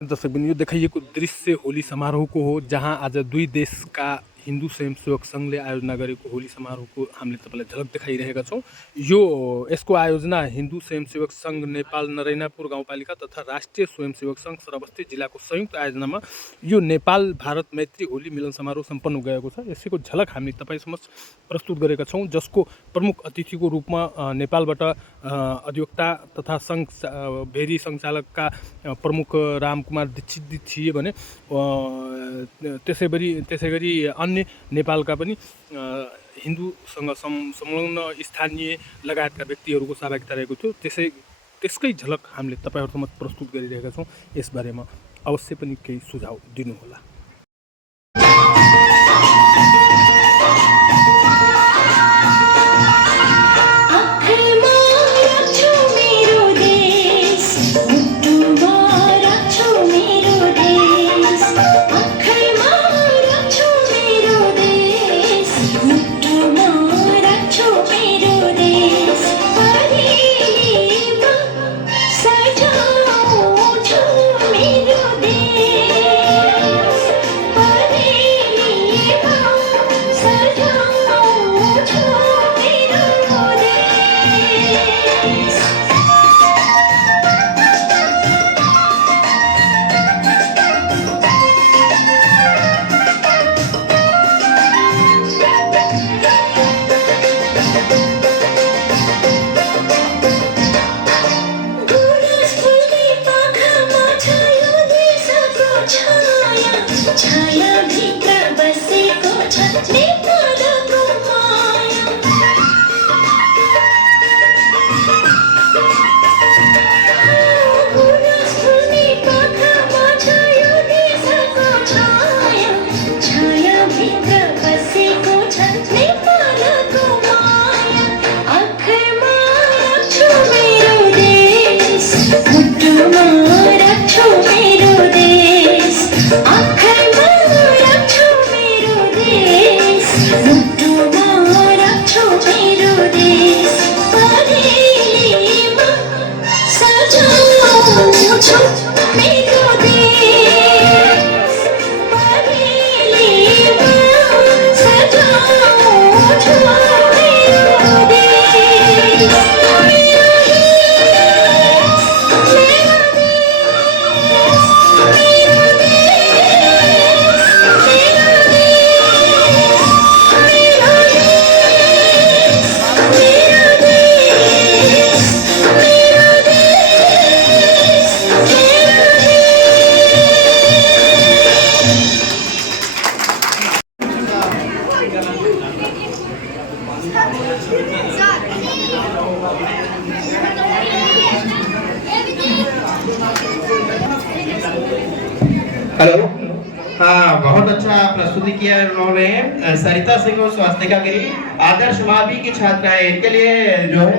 दर्शकबिन यो देखाइएको दृश्य होली समारोहको हो, जहाँ आज दुई देशका हिन्दू स्वयंसेवक सङ्घले आयोजना गरेको होली समारोहको हामीले तपाईँलाई झलक देखाइरहेका छौँ। यसको आयोजना हिन्दू स्वयंसेवक सङ्घ नेपाल नरैनापुर गाउँपालिका तथा राष्ट्रिय स्वयंसेवक सङ्घ श्रावस्ती जिल्लाको संयुक्त आयोजनामा यो नेपाल भारत मैत्री होली मिलन समारोह सम्पन्न गएको छ। यसैको झलक हामी तपाईँ समक्ष प्रस्तुत गरेका छौँ, जसको प्रमुख अतिथिको रूपमा नेपालबाट अधिवक्ता तथा सङ्घ भेरी सञ्चालकका प्रमुख रामकुमार दीक्षित थिए भने त्यसै गरी अन्य नेपालका पनि हिन्दूसँग संलग्न स्थानीय लगायतका व्यक्तिहरूको सहभागिता रहेको थियो। त्यसकै झलक हामीले तपाईँहरूसम्म प्रस्तुत गरिरहेका छौँ। यसबारेमा अवश्य पनि केही सुझाव दिनुहोला। हेलो, हाँ, बहुत अच्छा प्रस्तुति किया उन्होंने। सरिता सिंह और स्वास्तिका गिरी आदर्श मावी की छात्रा है, इनके लिए जो है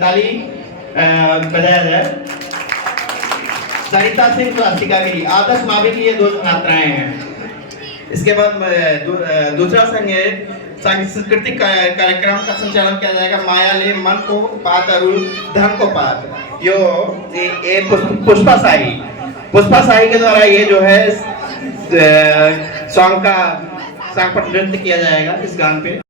ताली बजाया जाए। सरिता सिंह स्वास्तिका गिरी आदर्श मावी की ये दो छात्राएं हैं। इसके बाद दूसरा संघ है, सांस्कृतिक कार्यक्रम का संचालन किया जाएगा। माया ले मन को पात अरुल धन को पात, यो ये पुष्पा साई के द्वारा ये जो है सॉन्ग पर नृत्य किया जाएगा इस गान पे।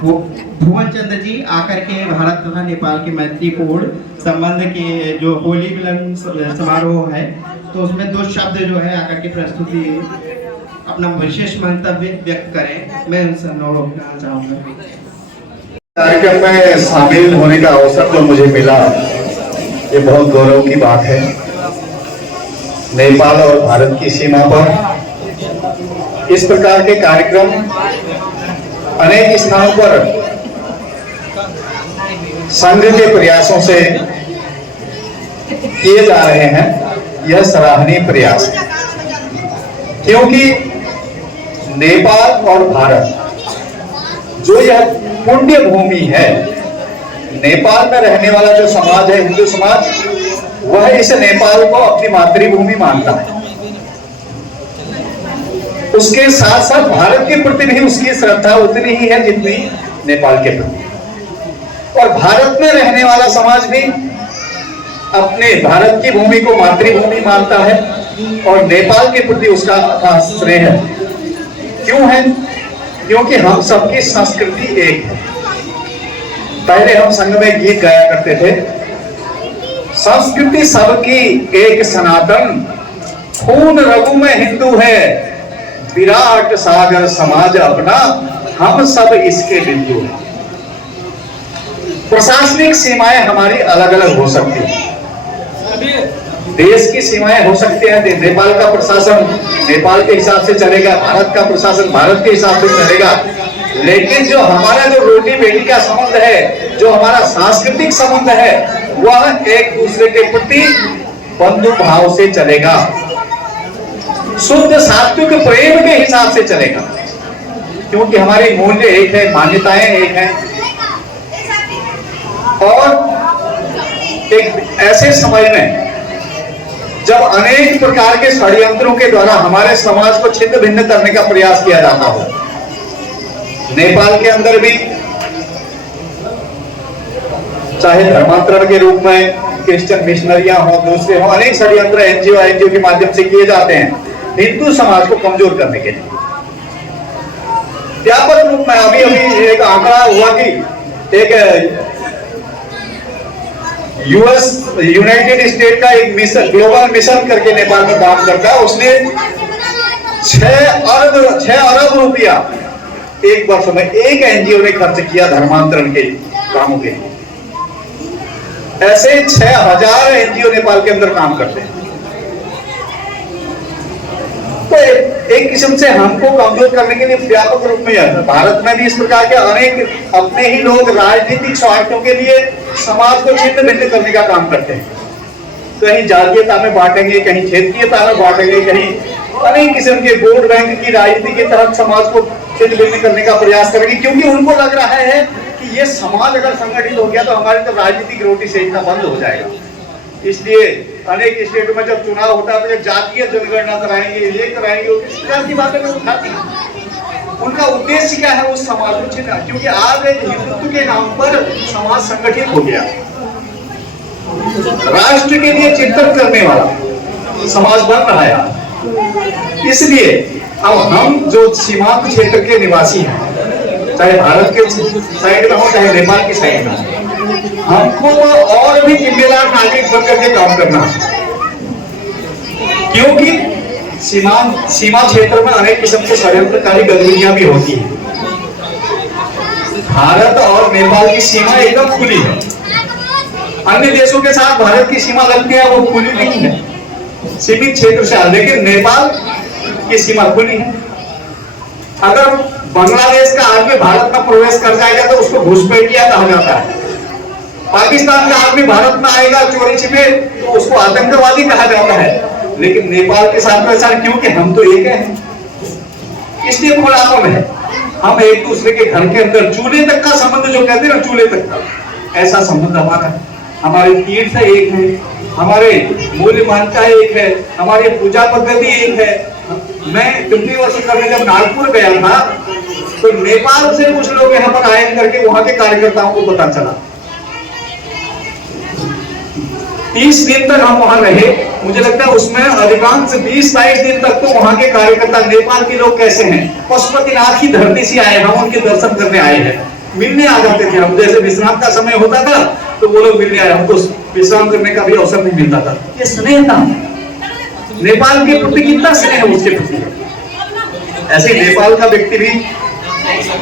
वो भुवन चंद्र जी आकर के भारत तथा नेपाल के मैत्रीपूर्ण संबंध के जो होली मिलन समारोह है, तो उसमें 2 शब्द जो है आकर के प्रस्तुति अपना विशेष मंतव्य व्यक्त करें। मैं उनसे अनुरोध करना चाहूँगा। कार्यक्रम में शामिल होने का अवसर जो मुझे मिला, ये बहुत गौरव की बात है। नेपाल और भारत की सीमा पर इस प्रकार के कार्यक्रम अनेक स्थानों पर संघ के प्रयासों से किए जा रहे हैं। यह सराहनीय प्रयास है, क्योंकि नेपाल और भारत जो यह पुण्य भूमि है, नेपाल में रहने वाला जो समाज है, हिंदू समाज, वह इस नेपाल को अपनी मातृभूमि मानता है। उसके साथ साथ भारत के प्रति भी उसकी श्रद्धा उतनी ही है जितनी नेपाल के प्रति। और भारत में रहने वाला समाज भी अपने भारत की भूमि को मातृभूमि मानता है और नेपाल के प्रति उसका अथाह स्नेह है। क्यों है? क्योंकि हम सबकी संस्कृति एक है। पहले हम संघ में गीत गाया करते थे, संस्कृति सबकी एक सनातन, खून रगु में हिंदू है, विराट सागर समाज अपना, हम सब इसके बिंदु हैं। प्रशासनिक सीमाएं हमारी अलग अलग हो सकती हैं, देश की सीमाएं हो सकती हैं। नेपाल का प्रशासन नेपाल के हिसाब से चलेगा, भारत का प्रशासन भारत के हिसाब से चलेगा, लेकिन जो हमारा जो रोटी बेटी का संबंध है, जो हमारा सांस्कृतिक संबंध है, वह एक दूसरे के प्रति बंधु भाव से चलेगा, शुद्ध सात्विक प्रेम के हिसाब से चलेगा, क्योंकि हमारी मूल्य एक है, मान्यताएं एक हैं। और एक ऐसे समय में जब अनेक प्रकार के षड्यंत्रों के द्वारा हमारे समाज को छिन्न भिन्न करने का प्रयास किया जाता हो, नेपाल के अंदर भी चाहे धर्मांतरण के रूप में क्रिश्चियन मिशनरियां हो, दूसरे हो, अनेक षड्यंत्र एनजीओ के माध्यम से किए जाते हैं हिंदू समाज को कमजोर करने के लिए। व्यापक रूप में अभी एक आंकड़ा हुआ कि एक यूनाइटेड स्टेट का एक मिशन, ग्लोबल मिशन करके नेपाल में काम करता है, उसने 6 अरब रुपया एक वर्ष में एक एनजीओ ने खर्च किया धर्मांतरण के कामों के लिए। ऐसे 6000 एनजीओ नेपाल के अंदर काम करते हैं। तो एक किस्म से हमको कमजोर करने के लिए व्यापक रूप में भारत में भी इस प्रकार के अनेक अपने ही लोग राजनीतिक स्वार्थों के लिए समाज को छिन्न भिन्न करने का काम करते हैं। कहीं जातीयता में बांटेंगे, कहीं क्षेत्रीयता में बांटेंगे, कहीं अनेक किस्म के वोट बैंक की राजनीति के तहत समाज को छिन्न भिन्न करने का प्रयास करेंगे, क्योंकि उनको लग रहा है कि ये समाज अगर संगठित हो गया तो हमारी तो राजनीतिक रोटी सेकना बंद हो जाएगा। इसलिए अनेक स्टेटों में जब चुनाव होता है तो जब जातीय जनगणना कराएंगे, ये कराएंगे, इस प्रकार की बातें में उठाती हैं। उनका उद्देश्य क्या है? उस समाज को छिन्न, क्योंकि आज हिंदुत्व के नाम पर समाज संगठित हो गया, राष्ट्र के लिए चिंतन करने वाला समाज बन रहा है। इसलिए अब हम जो सीमांत क्षेत्र के निवासी हैं, चाहे भारत के साइड में हो चाहे नेपाल की साइड में, हमको और भी जिम्मेदार नागरिक बनकर के काम करना है, क्योंकि सीमा क्षेत्र में अनेक किस्म के षड्यंत्रकारी गतिविधियां भी होती हैं। भारत और नेपाल की सीमा एकदम खुली है, अन्य देशों के साथ भारत की सीमा लगती है वो खुली नहीं है, सीमित क्षेत्र से, लेकिन नेपाल की सीमा खुली है। अगर बांग्लादेश का आदमी भारत में प्रवेश कर जाएगा तो उसको घुसपैठिया कहा जाता है। पाकिस्तान का आदमी भारत में आएगा चोरी छिपे तो उसको आतंकवादी कहा जाता है। लेकिन नेपाल के साथ में ऐसा, क्योंकि हम तो एक हैं, इसलिए खुलापन है। हम एक दूसरे के घर के अंदर चूल्हे तक का संबंध जो कहते हैं ना, चूल्हे तक का, ऐसा संबंध हमारा है। हमारे तीर्थ एक है, हमारे मूल्य मान्यता एक है, हमारी पूजा पद्धति एक है। मैं पिछले वर्ष करने जब नागपुर गया था तो नेपाल से कुछ लोग यहाँ पर आए करके वहां के कार्यकर्ताओं को पता चला। 30 दिन तक हम वहां रहे, मुझे लगता है उसमें अधिकांश 20-22 दिन तक तो वहां के कार्यकर्ता नेपाल के लोग कैसे हैं, पशुपतिनाथ की धरती से आए, हम उनके दर्शन करने आए हैं, मिलने आ जाते थे हम। जैसे विश्राम का समय होता था तो वो लोग मिलने आए, हमको विश्राम करने का भी अवसर नहीं मिलता था। ये स्नेह था, नेपाल के प्रति कितना स्नेह है उसके प्रति। ऐसे नेपाल का व्यक्ति भी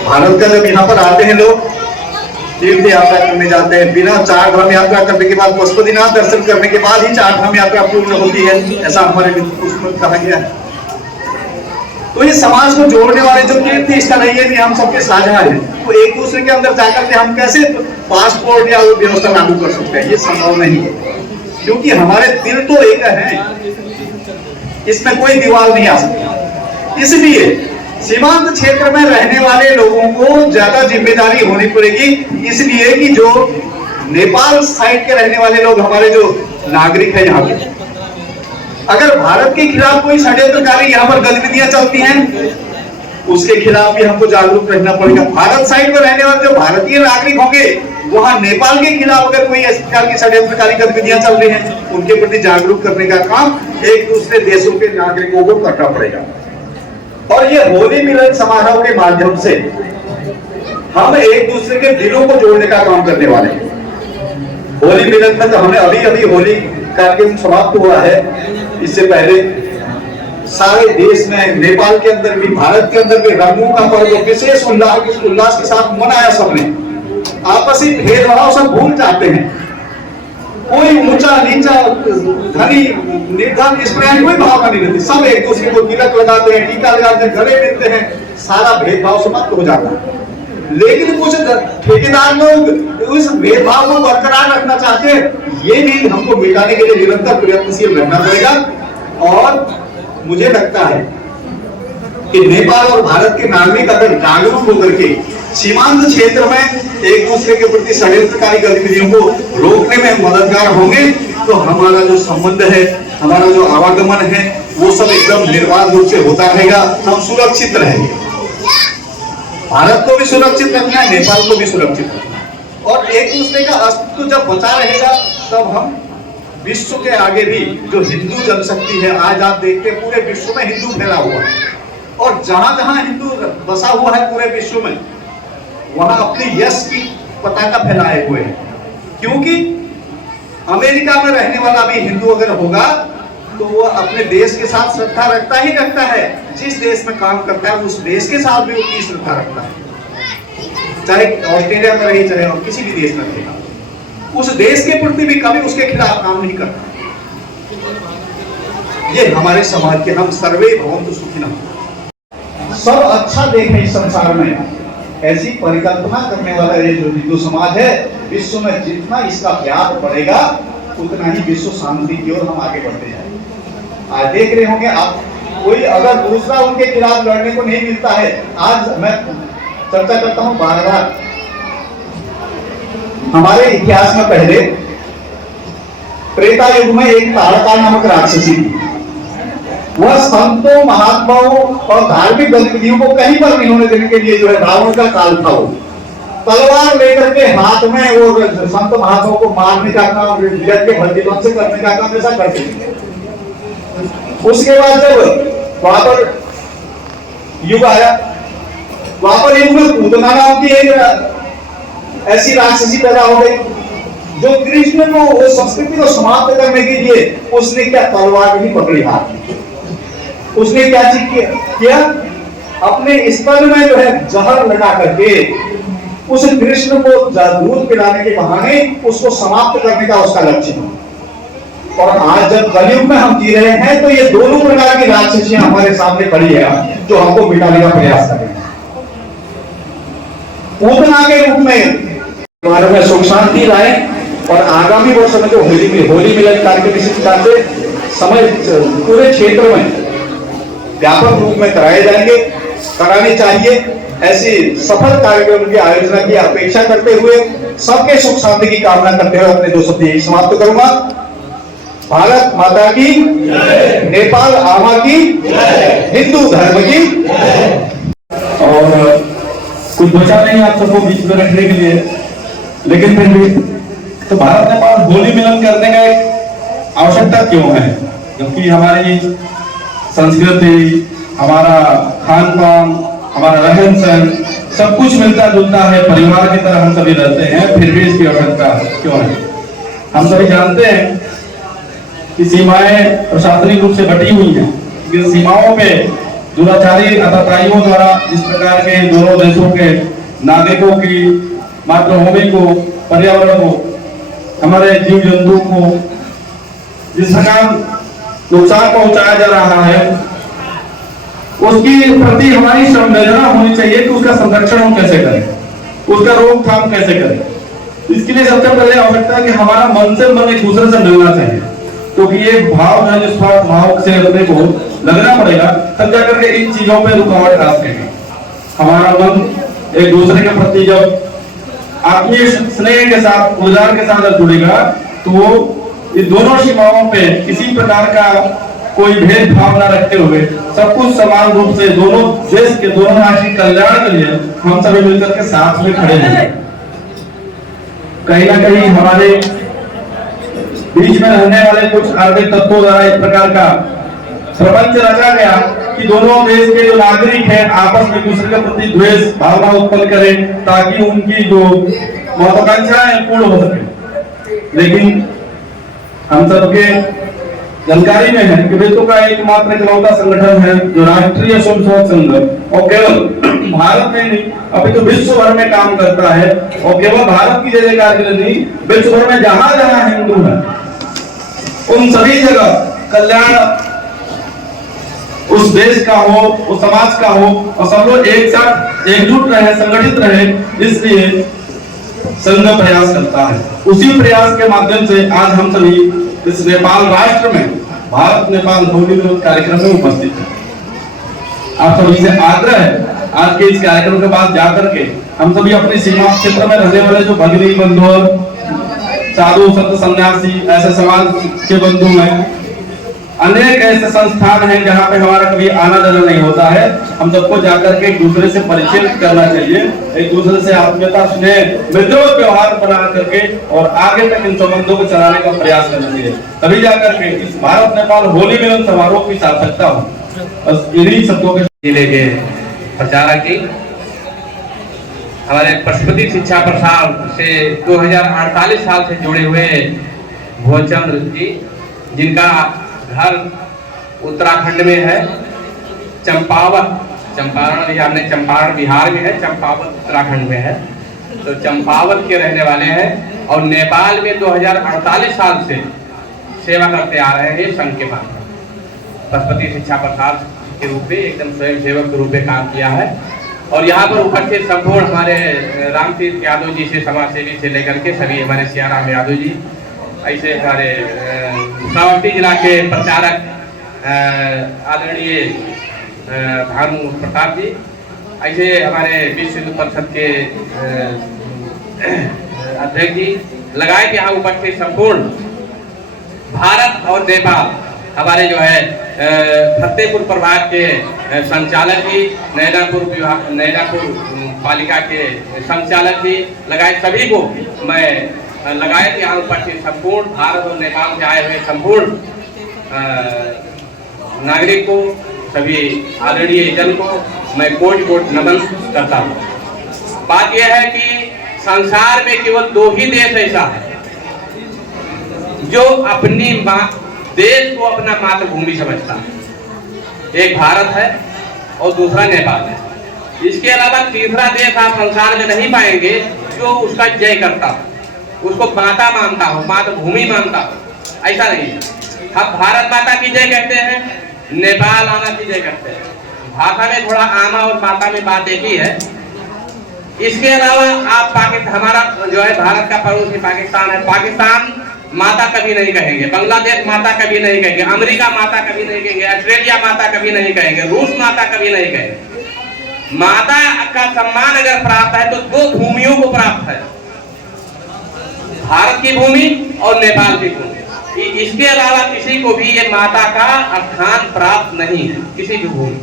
भारत का जब यहाँ पर आते हैं लोग, तीर्थ यात्रा करने जाते हैं, बिना 4 धाम यात्रा करने के बाद, पशुपतिनाथ दर्शन करने के बाद ही 4 धाम यात्रा पूर्ण होती है, ऐसा हमारे उसमें कहा गया है। तो ये समाज को जोड़ने वाले जो तीर्थ स्थल है, ये भी हम सबके साझा है। तो एक दूसरे के अंदर जाकर के हम कैसे पासपोर्ट या व्यवस्था लागू कर सकते हैं, ये संभव नहीं है, क्योंकि हमारे दिल तो एक है, इसमें कोई दीवार नहीं आ सकती। इसलिए सीमांत क्षेत्र में रहने वाले लोगों को ज्यादा जिम्मेदारी होनी पड़ेगी, इसलिए कि जो नेपाल साइड के रहने वाले लोग, हमारे जो नागरिक है यहाँ पे, अगर भारत के खिलाफ कोई षड्यंत्रकारी यहाँ पर गतिविधियां चलती हैं, उसके खिलाफ भी हमको जागरूक रहना पड़ेगा। भारत साइड में रहने वाले जो भारतीय नागरिक होंगे, वहां नेपाल के खिलाफ अगर कोई इस प्रकार की षड्यंत्रकारी गतिविधियां चल रही हैं, उनके प्रति जागरूक करने का काम एक दूसरे देशों के नागरिकों को करना पड़ेगा। और ये होली मिलन समारोह के माध्यम से हम एक दूसरे के दिलों को जोड़ने का काम करने वाले हैं। होली मिलन तक हमें अभी होली कार्यक्रम समाप्त हुआ है, इससे पहले सारे देश में, नेपाल के अंदर भी, भारत के अंदर भी रंगों का पर्व विशेष उल्लास के साथ मनाया सबने। आपसी भेदभाव सब भूल जाते हैं, कोई ऊंचा नीचा, धनी निर्धन, इस प्रकार कोई भावना नहीं रहती, सब एक दूसरे को तिलक लगाते हैं, टीका लगाते हैं, गले मिलते हैं, सारा भेदभाव समाप्त हो जाता है। लेकिन कुछ ठेकेदार लोग उस भेदभाव को बरकरार रखना चाहते हैं, ये भी हमको मिटाने के लिए निरंतर प्रयत्नशील रहना पड़ेगा। और मुझे लगता है कि नेपाल और भारत के नागरिक अगर जागरूक होकर के सीमांत क्षेत्र में एक दूसरे के प्रति षड्यंत्रकारी गतिविधियों को रोकने में मददगार होंगे, तो हमारा जो संबंध है, हमारा जो आवागमन है, वो सब एकदम निर्बाध रूप से होता रहेगा, हम सुरक्षित रहेंगे। भारत को भी सुरक्षित रखना है, नेपाल को भी सुरक्षित रखना है, और एक दूसरे का अस्तित्व जब बचा रहेगा, तब हम विश्व के आगे भी, जो हिंदू जनशक्ति है, आज आप देखते हैं पूरे विश्व में हिंदू फैला हुआ है, और जहां जहां हिंदू बसा हुआ है पूरे विश्व में, वहां अपनी यश की पताका फैलाए हुए हैं। क्योंकि अमेरिका में रहने वाला भी हिंदू अगर होगा, तो वो अपने देश के साथ श्रद्धा रखता ही रखता है, जिस देश में काम करता है उस देश के साथ भी उतनी श्रद्धा रखता है, चाहे ऑस्ट्रेलिया में रहे, चाहे और किसी भी देश में रहेगा, उस देश के प्रति भी कभी उसके खिलाफ काम नहीं करता। ये हमारे समाज के, हम सर्वे भवन्तु सुखिनः, सब अच्छा देखें इस संसार में, ऐसी परिकल्पना करने वाला ये जो हिंदू समाज है, विश्व में जितना इसका व्याप बढ़ेगा, उतना ही विश्व शांति की ओर हम आगे बढ़ते जाएंगे। आज देख रहे होंगे आप, कोई अगर दूसरा उनके खिलाफ लड़ने को नहीं मिलता है, आज मैं चर्चा करता हूं बार-बार, हमारे इतिहास में पहले त्रेता युग में एक ताड़का नामक राक्षसी थी। वह संतों, महात्माओं और धार्मिक गतिविधियों को कहीं पर नहीं होने देने के लिए, जो है रावण का काल था, वो तलवार लेकर के हाथ में वो संत महात्माओं को मारने का काम, जग के भक्तिवन से करने का काम ऐसा करते थे। उसके बाद जब द्वापर युग आया, द्वापर युग में पूतना नाम की एक ऐसी राक्षसी पैदा हो गई, जो कृष्ण को, वो संस्कृति को समाप्त करने के लिए उसने क्या तलवार नहीं पकड़ी हाथ में, उसने क्या चीज किया, अपने स्तन में जो है जहर लगा करके उस कृष्ण को दूध पिलाने के बहाने उसको समाप्त करने का उसका लक्ष्य था। और आज जब कलयुग में हम जी रहे हैं, तो ये दोनों प्रकार की राक्षसियां हमारे सामने खड़ी है, जो हमको मिटाने का प्रयास कर रहे हैं। पूतना के रूप में हमारे में सुख शांति लाए, और आगामी वर्ष में जो होली मिलन कार्यक्रम इसी प्रकार से समय पूरे क्षेत्र में व्यापक रूप में कराए जाएंगे। करानी चाहिए। ऐसी सफल कार्यक्रम की आयोजना की अपेक्षा करते हुए, सबके सुख शांति की कामना करते हुए अपने 2 शब्द यही समाप्त करूंगा। भारत माता की, नेपाल आमा की, हिंदू धर्म की। और कुछ बचा नहीं आप सबको बीच में रखने के लिए, लेकिन फिर भी तो भारत नेपाल होली मिलन करने का एक आवश्यकता क्यों है? क्योंकि हमारी संस्कृति, हमारा खान पान, हमारा रहन सहन सब कुछ मिलता जुलता है, परिवार की तरह हम सभी रहते हैं, फिर भी इसकी आवश्यकता क्यों है? हम सभी जानते हैं कि सीमाएं प्रशासनिक रूप से बटी हुई हैं, लेकिन सीमाओं पे दुराचारी आतताइयों द्वारा जिस प्रकार के दोनों देशों के नागरिकों की मातृभूमि को, पर्यावरण को, हमारे जीव जंतु को जिस प्रकार नुकसान पहुंचाया जा रहा है, उसकी प्रति हमारी संवेदना होनी चाहिए कि उसका संरक्षण हम कैसे करें, उसका रोकथाम कैसे करें। इसके लिए सबसे पहले आवश्यकता है कि हमारा मन से मन एक दूसरे से मिलना चाहिए, क्योंकि ये भाव है निस्वार्थ भाव से अपने को लगना पड़ेगा, तब जाकर के इन चीजों पे रुकावट आ सकेगी। हमारा मन एक दूसरे के प्रति जब आत्मीय स्नेह के साथ, उदार के साथ जुड़ेगा, तो इन दोनों सीमाओं पे किसी प्रकार का कोई भेदभाव न रखते हुए सब कुछ समान रूप से दोनों देश के, दोनों राष्ट्र के कल्याण के लिए हम सभी मिलकर के साथ में खड़े हैं। कहीं ना कहीं हमारे बीच में रहने वाले कुछ आर्थिक तत्वों द्वारा एक प्रकार का प्रपंच रचा गया कि दोनों देश के जो नागरिक हैं आपस में दूसरे के प्रति द्वेष भावना उत्पन्न करें, ताकि उनकी जो महत्वाकांक्षाएं पूर्ण हो सके। लेकिन हम सबके जानकारी में है कि विश्व का एकमात्र इकलौता संगठन है जो राष्ट्रीय स्वयंसेवक संघ, और केवल भारत में नहीं अभी तो विश्व भर में काम करता है, और केवल भारत की जय जयकार के लिए नहीं, विश्व भर में जहां जहां हिंदू है उन सभी जगह कल्याण उस देश का हो, उस समाज का हो, और सब लोग एक साथ एकजुट रहे, संगठित रहे, इसलिए संघ प्रयास करता है। उसी प्रयास के माध्यम से आज हम सभी इस नेपाल राष्ट्र में भारत नेपाल होली मिलन कार्यक्रम में उपस्थित है। आप सभी से आग्रह है आज के इस कार्यक्रम के बाद जाकर के हम सभी अपनी सीमा क्षेत्र में रहने वाले जो भगिनी बंधु, साधु संत सन्यासी, ऐसे समाज के बंधु हैं, अनेक ऐसे संस्थान हैं जहां पे हमारा कभी आना जाना नहीं होता है। हम सबको जाकर के एक दूसरे से परिचय करना चाहिए, एक दूसरे से आत्मीयता, स्नेह, मित्रवत व्यवहार बना करके और आगे तक इन संबंधों को चलाने का प्रयास करना चाहिए, तभी जाकर के इस भारत नेपाल होली मिलन समारोह की सार्थकता हो। बस इन्हीं शब्दों के जिले के प्रचारक जी, हमारे पशुपति शिक्षा प्रसार से 2048 साल से जुड़े हुए भोजचंद्र जी, जिनका घर उत्तराखंड में है, चंपावत, चंपारण बिहार में, चंपारण बिहार में है, चंपावत उत्तराखंड में है, तो चंपावत के रहने वाले हैं और नेपाल में 2048 साल से सेवा करते आ रहे हैं संघ के माध्यम। पशुपति शिक्षा प्रसार के रूप में एकदम स्वयं सेवक के रूप में काम किया है। और यहाँ पर उपस्थित संपूर्ण हमारे रामतीर्थ यादव जी से, समाज सेवी से लेकर के सभी हमारे सियाराम यादव जी, ऐसे हमारे श्रावस्ती जिला के प्रचारक आदरणीय भानु प्रताप जी, ऐसे हमारे विश्व हिंदू परिषद के अध्यक्ष जी लगाए के यहाँ उपस्थित संपूर्ण भारत और नेपाल हमारे जो है फतेहपुर प्रभाग के संचालक जी, नैनापुर पालिका के संचालक जी लगाए, सभी को मैं लगाए यहाँ उपस्थित संपूर्ण भारत और नेपाल से आए हुए संपूर्ण नागरिक को, सभी आदरणीय जन को मैं कोटि कोटि नमन करता हूँ। बात यह है कि संसार में केवल 2 ही देश ऐसा है जो अपनी देश को अपना मातृभूमि समझता है। एक भारत है और दूसरा नेपाल है। इसके अलावा तीसरा देश आप संसार में नहीं पाएंगे जो उसका जय करता हो, उसको माता मानता हो, मातृभूमि मानता हो। ऐसा नहीं है। हम भारत माता की जय कहते हैं, नेपाल आमा की जय कहते हैं। भाषा में थोड़ा आमा और माता में बात एक ही है। इसके अलावा आप पाकिस्तान, हमारा जो है भारत का पड़ोसी पाकिस्तान है, पाकिस्तान माता कभी नहीं कहेंगे, बांग्लादेश माता कभी नहीं कहेंगे, अमेरिका माता कभी नहीं कहेंगे, ऑस्ट्रेलिया माता कभी नहीं कहेंगे, रूस माता कभी नहीं कहेंगे। माता का सम्मान अगर प्राप्त है तो दो भूमियों को प्राप्त है, भारत की भूमि और नेपाल की भूमि। इसके अलावा किसी को भी ये माता का स्थान प्राप्त नहीं है, किसी भी भूमि।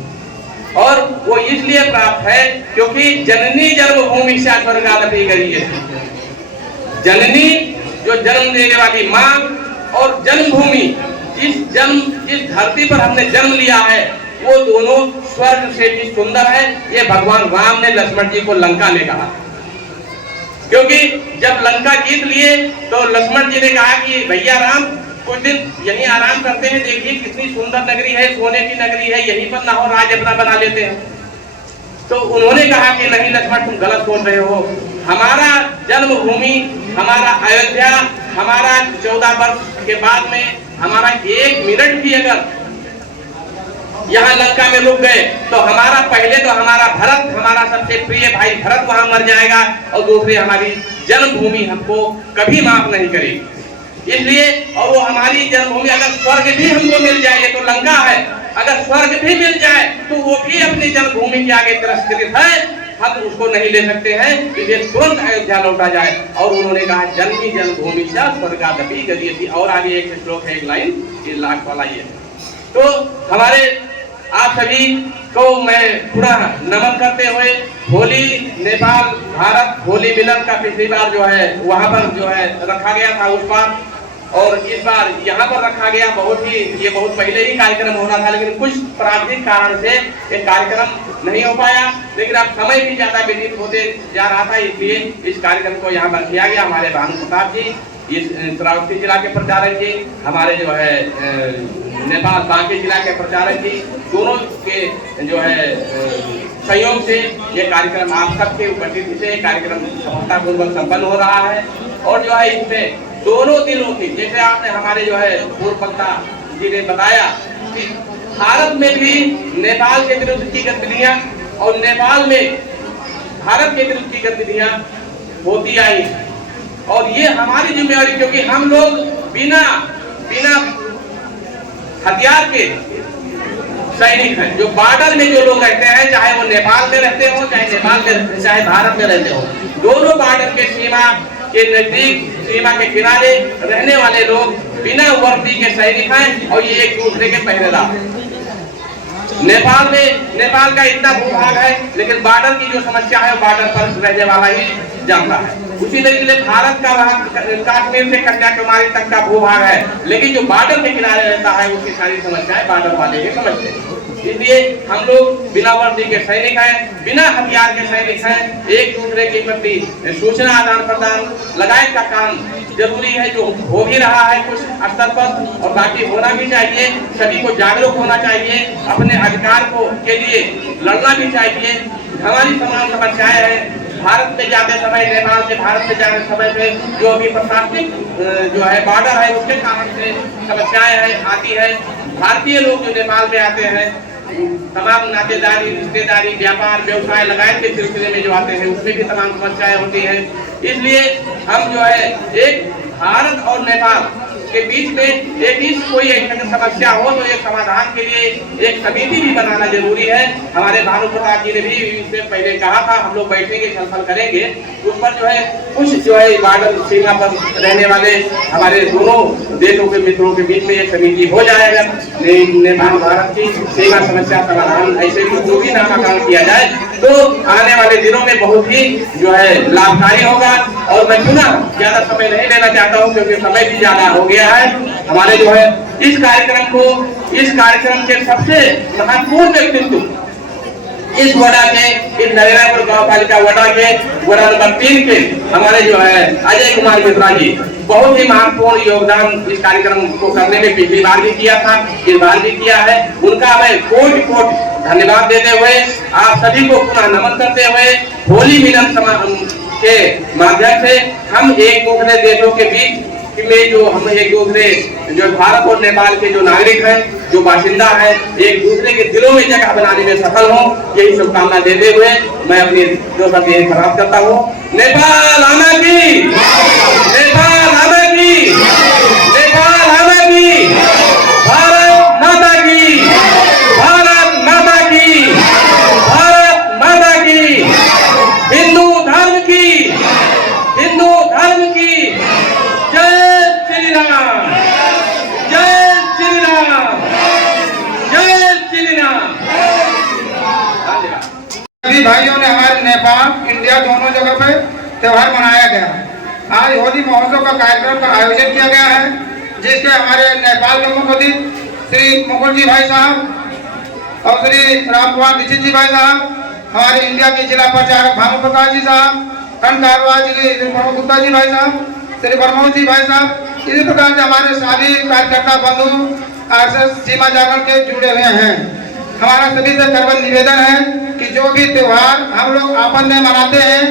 और वो इसलिए प्राप्त है क्योंकि जननी जन्मभूमि से स्वर्गादपि गरीयसी, जननी जो जन्म देने वाली माँ और जन्मभूमि, जिस धरती पर हमने जन्म लिया है वो दोनों स्वर्ग से भी सुंदर है। ये भगवान राम ने लक्ष्मण जी को लंका में कहा, क्योंकि जब लंका जीत लिए तो लक्ष्मण जी ने कहा कि भैया राम कुछ दिन यहीं आराम करते हैं, देखिए कितनी सुंदर नगरी है, सोने की नगरी है, यहीं पर ना हो राज्य अपना बना लेते हैं। तो उन्होंने कहा कि नहीं लक्ष्मण तुम गलत सोच रहे हो, हमारा जन्मभूमि, हमारा अयोध्या, हमारा 14 वर्ष के बाद में हमारा 1 मिनट भी अगर यहाँ लंका में रुक गए तो हमारा पहले तो हमारा भरत, हमारा सबसे प्रिय भाई भरत वहां मर जाएगा, और दूसरी हमारी जन्मभूमि हमको कभी माफ नहीं करेगी। इसलिए और वो हमारी जन्मभूमि अगर स्वर्ग भी हमको मिल जाए, ये तो लंका है, अगर स्वर्ग भी मिल जाए तो वो भी अपनी जन्मभूमि के आगे तिरस्कृत है, हम उसको नहीं ले सकते हैं, इसलिए तुरंत अयोध्या लौटा जाए। और उन्होंने कहा जननी जन्मभूमि से स्वर्गादपि गरीयसी। और आगे एक श्लोक है, एक लाइन, ये लाख वाला ये। तो हमारे आप सभी को मैं पुनः नमन करते हुए होली नेपाल भारत होली मिलन का पिछली बार जो है वहां पर जो है रखा गया था उस बार, और इस बार यहाँ पर रखा गया। ये बहुत पहले ही कार्यक्रम होना था, लेकिन कुछ प्राकृतिक कारण से ये कार्यक्रम नहीं हो पाया, लेकिन अब समय भी ज्यादा व्यतीत होते जा रहा था, इसलिए इस कार्यक्रम को यहाँ पर किया गया। हमारे भानु प्रताप जी इस श्रावस्ती जिला के प्रचारक जी, हमारे जो है नेपाल बांके जिला के प्रचारक जी, दोनों के जो है सहयोग से ये कार्यक्रम आप सबके उपस्थिति से कार्यक्रम सफलतापूर्वक संपन्न हो रहा है। और जो है इसमें दोनों दिनों की, जैसे आपने हमारे जो है पूर्व वक्ता जी ने बताया कि भारत में भी नेपाल के विरुद्ध की गतिविधियां और नेपाल में भारत के विरुद्ध की गतिविधियां होती आई, और ये हमारी जिम्मेवारी, क्योंकि हम लोग बिना हथियार के सैनिक हैं। जो बॉर्डर में जो लोग रहते हैं, चाहे वो नेपाल में रहते हो, चाहे भारत में रहते हो, दोनों बॉर्डर के सीमा के नजदीक, सीमा के किनारे रहने वाले लोग बिना वर्दी के सैनिक हैं, और ये एक दूसरे के पहरेदार। नेपाल का इतना भूभाग है, लेकिन बॉर्डर की जो समस्या है बॉर्डर पर रहने वाला ही जानता है। उसी तरीके से भारत का वहाँ कश्मीर से कन्याकुमारी तक का भूभाग है, लेकिन जो बॉर्डर के किनारे रहता है उसकी सारी समस्याएं बॉर्डर वाले ही समझते हैं। इसलिए हम लोग बिना वर्दी के सैनिक हैं, बिना हथियार के सैनिक हैं। एक दूसरे के प्रति सूचना आदान प्रदान लगाए का काम जरूरी है, जो हो भी रहा है कुछ स्तर पर, और बाकी होना भी चाहिए। सभी को जागरूक होना चाहिए, अपने अधिकार को के लिए लड़ना भी चाहिए। हमारी तमाम समस्याएं हैं, भारत में जाते समय, नेपाल से भारत में जाने समय पे जो अभी प्रशासनिक जो है बॉर्डर है उसके कारण से समस्याएं हैं, आती है। भारतीय लोग जो नेपाल में आते हैं, तमाम नातेदारी, रिश्तेदारी, व्यापार, व्यवसाय लगाए के सिलसिले में जो आते हैं, उसमें भी तमाम समस्याएं होती हैं। इसलिए हम जो है एक भारत और नेपाल के बीच में एक कोई समस्या हो तो एक समाधान के लिए एक समिति भी बनाना जरूरी है। हमारे भानु प्रताप जी ने भी इससे पहले कहा था, हम लोग बैठेंगे, छलफल करेंगे उस पर। जो है कुछ जो है बॉर्डर सीमा पर रहने वाले हमारे दोनों देशों के मित्रों के बीच में एक समिति हो जाएगा, नेपाल भारत की सीमा समस्या समाधान ऐसे जो भी नामाकरण किया जाए तो आने वाले दिनों में बहुत ही जो है लाभकारी होगा। और मैं पुनः ज्यादा समय नहीं लेना चाहता हूँ, क्योंकि समय भी ज्यादा हो गया है। हमारे जो है इस कार्यक्रम के सबसे महत्वपूर्ण व्यक्तित्व इस वडा के, इस नरेंद्रपुर गांव पालिका वडा के वडा नंबर 3 के हमारे जो है अजय कुमार मिश्रा जी, बहुत ही महत्वपूर्ण योगदान इस कार्यक्रम को करने में पिछली बार भी किया था, इस बार भी किया है। उनका मैं कोटि धन्यवाद देते हुए आप सभी को पुनः नमन करते हुए होली मिलन के माध्यम से हम एक दूसरे देशों के बीच में जो हम एक दूसरे जो भारत और नेपाल के जो नागरिक हैं, जो बाशिंदा हैं, एक दूसरे के दिलों में जगह बनाने में सफल हों, यही शुभकामना देते हुए मैं अपनी दो शब्द यही समाप्त करता हूँ। नेपाल आमा की, नेपाल आमा की, नेपाल आमा की, भारत माता की, भारत माता की, भारत माता त्यौहार मनाया गया। आज होली महोत्सव का कार्यक्रम का आयोजन किया गया है, जिसके हमारे नेपाल के मुख्य श्री मुकुल जी भाई साहब और श्री राम कुमार दीक्षित जी भाई साहब, हमारे इंडिया के जिला प्रचारक भानु प्रकाश जी साहब, खंड कार्रवाई श्री प्रमोद गुप्ता जी भाई साहब, श्री प्रमोद जी भाई साहब, इसी प्रकार से हमारे सभी कार्यकर्ता बंधु आरएसएस सीमा जागरण के जुड़े हुए हैं। हमारा सभी से करबद्ध निवेदन है कि जो भी त्योहार हम लोग आपस में मनाते हैं,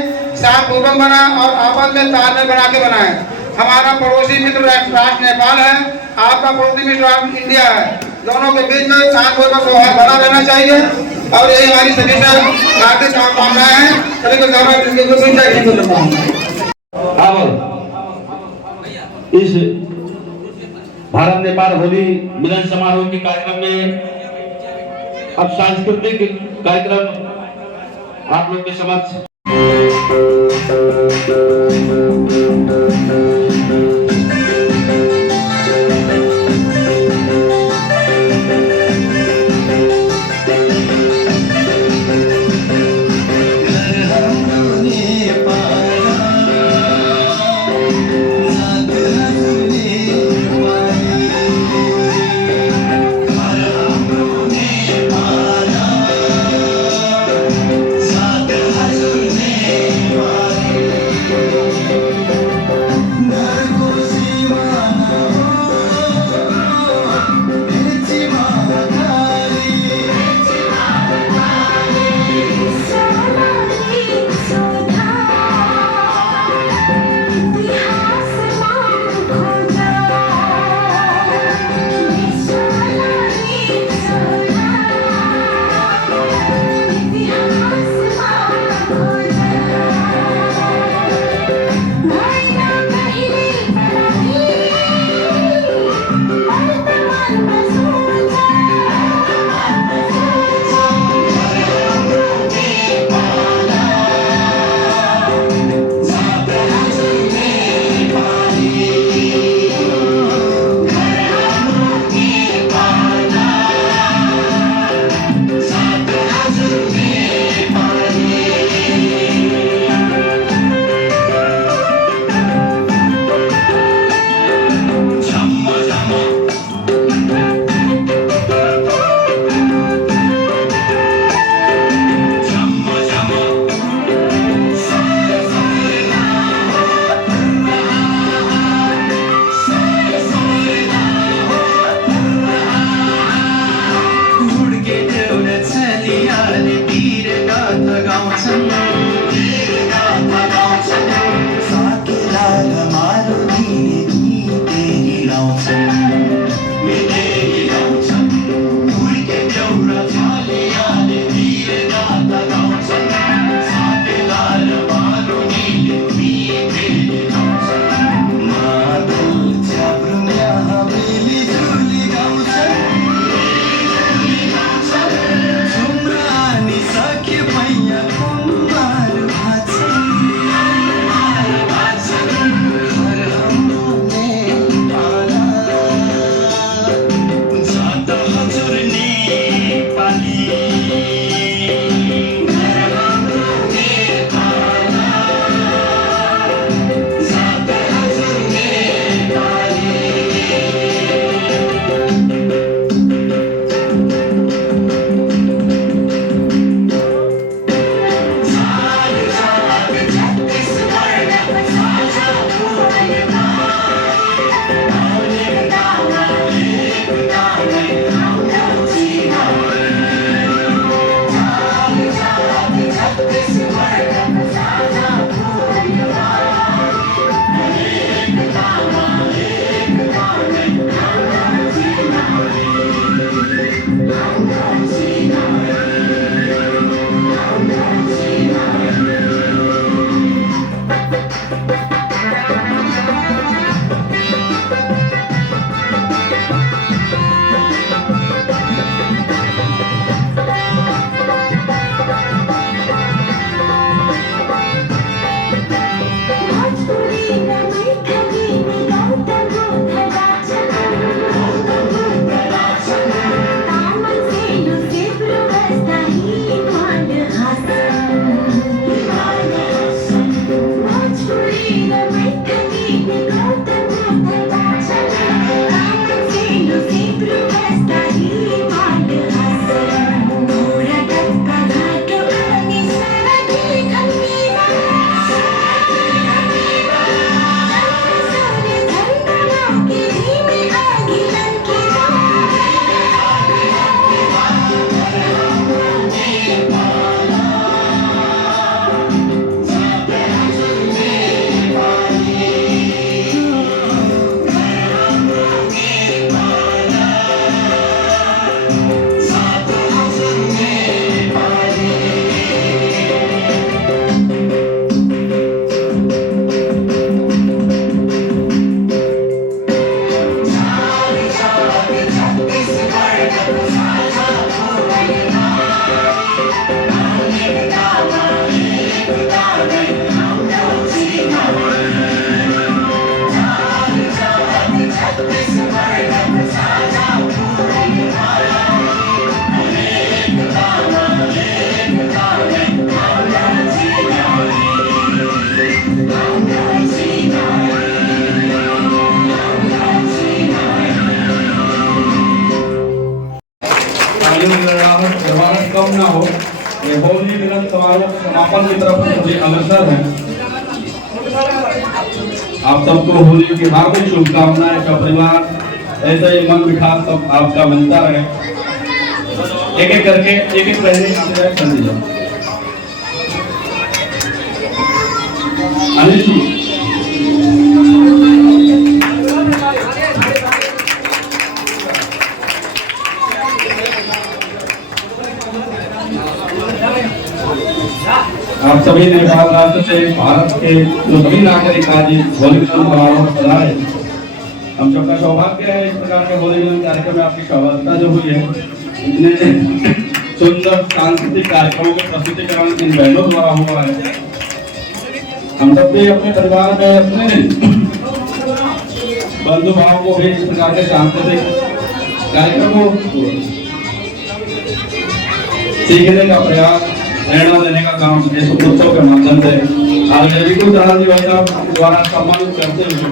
शांतिपूर्वक बनाएं और आपस में तालमेल बना के बनाएं। हमारा पड़ोसी मित्र राष्ट्र नेपाल है, आपका पड़ोसी मित्र राष्ट्र इंडिया है, दोनों के बीच में शांतिपूर्वक व्यवहार बना रहना चाहिए और यही हमारी सभी से हार्दिक कामनाएं हैं। सभी को अब इस भारत नेपाल होली मिलन समारोह के कार्यक्रम में अब सांस्कृतिक कार्यक्रम आप लोग के समक्ष कम ना हो, ये होली मिलन समारोह समापन की तरफ मुझे अग्रसर है। आप सबको होली की हार्दिक शुभकामनाएं। का परिवार ऐसा ही मन विकास सब आपका मिलता रहे। एक एक करके एक एक पहले कर दीजिए। अनिल जी आप सभी नेपाल राष्ट्र से भारत के जो सभी नागरिक आज होली मिलन समारोह में पधारे। हम सबका सौभाग्य है इस प्रकार के होली मिलन कार्यक्रम में आपकी सहभागिता जो हुई है। इतने सुंदर सांस्कृतिक कार्यक्रमों के प्रस्तुतिकरण इन बहनों द्वारा हुआ है। हम सब भी अपने परिवार में अपने बंधु भाव को भी इस प्रकार के सांस्कृतिक कार्यक्रमों सीखने का प्रयास, प्रेरणा देने का काम इस उत्सव के माध्यम से आज विकुल दास जी भाई साहब द्वारा सम्मानित करते हुए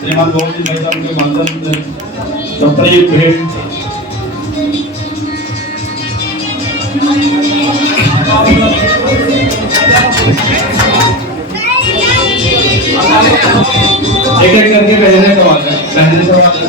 श्रीमान गोविंद जी भाई साहब के माध्यम से सप्ताहिक भेंट एक एक करके कहने का बात है, कहने का बात है।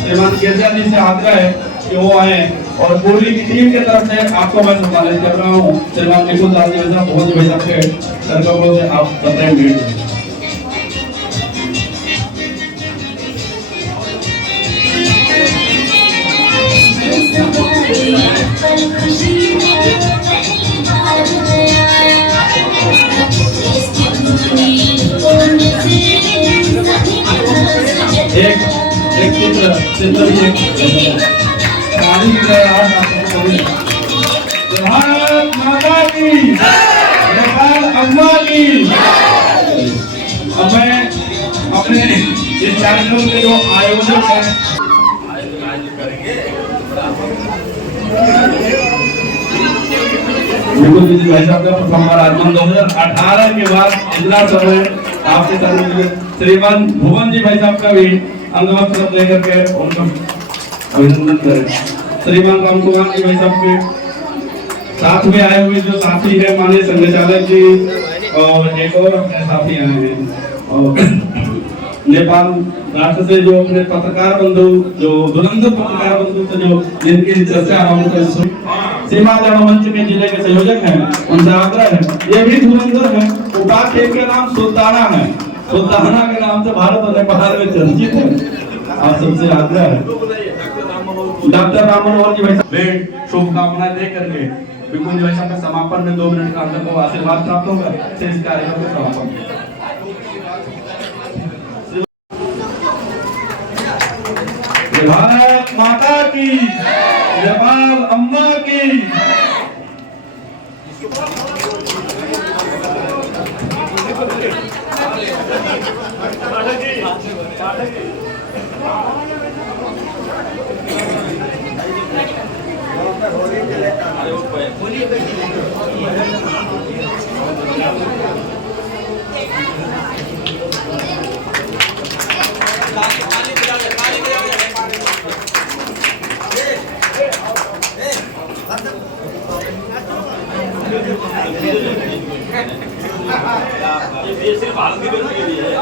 श्रीमान गिरजा जी से आग्रह है कि वो आए और होली की टीम की तरफ से आपको मैं सम्मानित कर रहा हूँ। श्रीमान विकुल दास जी बहुत भाई साहब के सरकमों से आप सप्ताह भेंट एक चित्र भारत माता की, नेपाल अम्मा की। अब मैं अपने इस कार्यक्रम के जो आयोजक हैं बिल्कुल जी भाई साहब का प्रथम बार आगमन 2018 के बाद इतना समय आपके साथ श्रीमान भुवन जी भाई साहब का भी अंगवस्त्र तरफ लेकर के उनको अभिनंदन करें। श्रीमान राम कुमार जी भाई साहब के साथ में आए हुए जो साथी है माननीय संचालक जी और एक और अपने साथी आए हैं और नेपाल राष्ट्र से जो अपने पत्रकार बंधु जो धुरंधर पत्रकार बंधु से जो जिनकी चर्चा हम सीमा जनमंच के जिले के संयोजक हैं, उनसे आग्रह है ये भी धुरंधर है। उपाध्यक्ष के नाम सुल्ताना है, सुल्ताना के नाम से भारत और नेपाल में चर्चित है। आप सबसे आग्रह है डॉक्टर राम मनोहर जी भाई साहब शुभकामनाएं दे करके बिल्कुल जी भाई साहब का समापन में 2 मिनट का अंदर को आशीर्वाद प्राप्त होगा से इस कार्यक्रम का समापन। भारत माता की, नेपाल अम्मा की। ये सिर्फ भारत की बेटी के लिए है।